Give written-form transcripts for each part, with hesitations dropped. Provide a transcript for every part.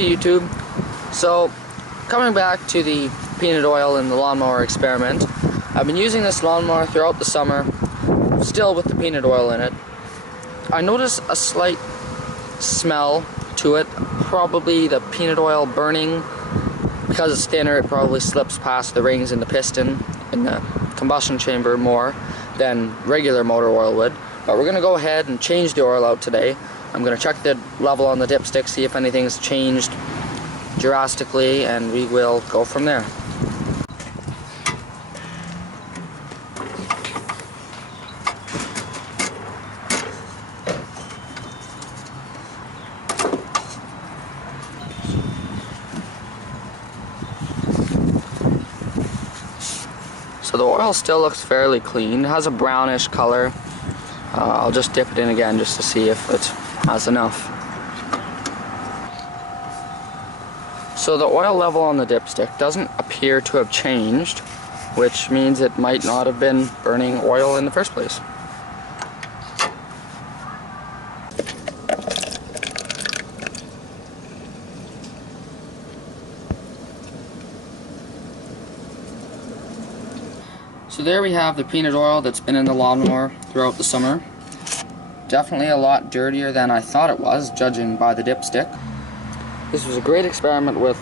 Hey YouTube. So, coming back to the peanut oil and the lawnmower experiment, I've been using this lawnmower throughout the summer, still with the peanut oil in it. I notice a slight smell to it, probably the peanut oil burning. Because it's thinner, it probably slips past the rings in the piston in the combustion chamber more than regular motor oil would. But we're going to go ahead and change the oil out today. I'm going to check the level on the dipstick, see if anything's changed drastically, and we will go from there. So the oil still looks fairly clean. It has a brownish color. I'll just dip it in again just to see if it has enough. So the oil level on the dipstick doesn't appear to have changed, which means it might not have been burning oil in the first place. So there we have the peanut oil that's been in the lawnmower throughout the summer. Definitely a lot dirtier than I thought it was, judging by the dipstick. This was a great experiment with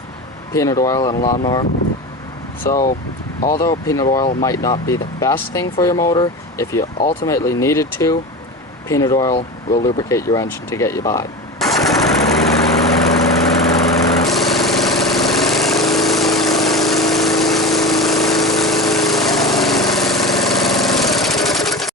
peanut oil and a lawnmower. So, although peanut oil might not be the best thing for your motor, if you ultimately needed to, peanut oil will lubricate your engine to get you by.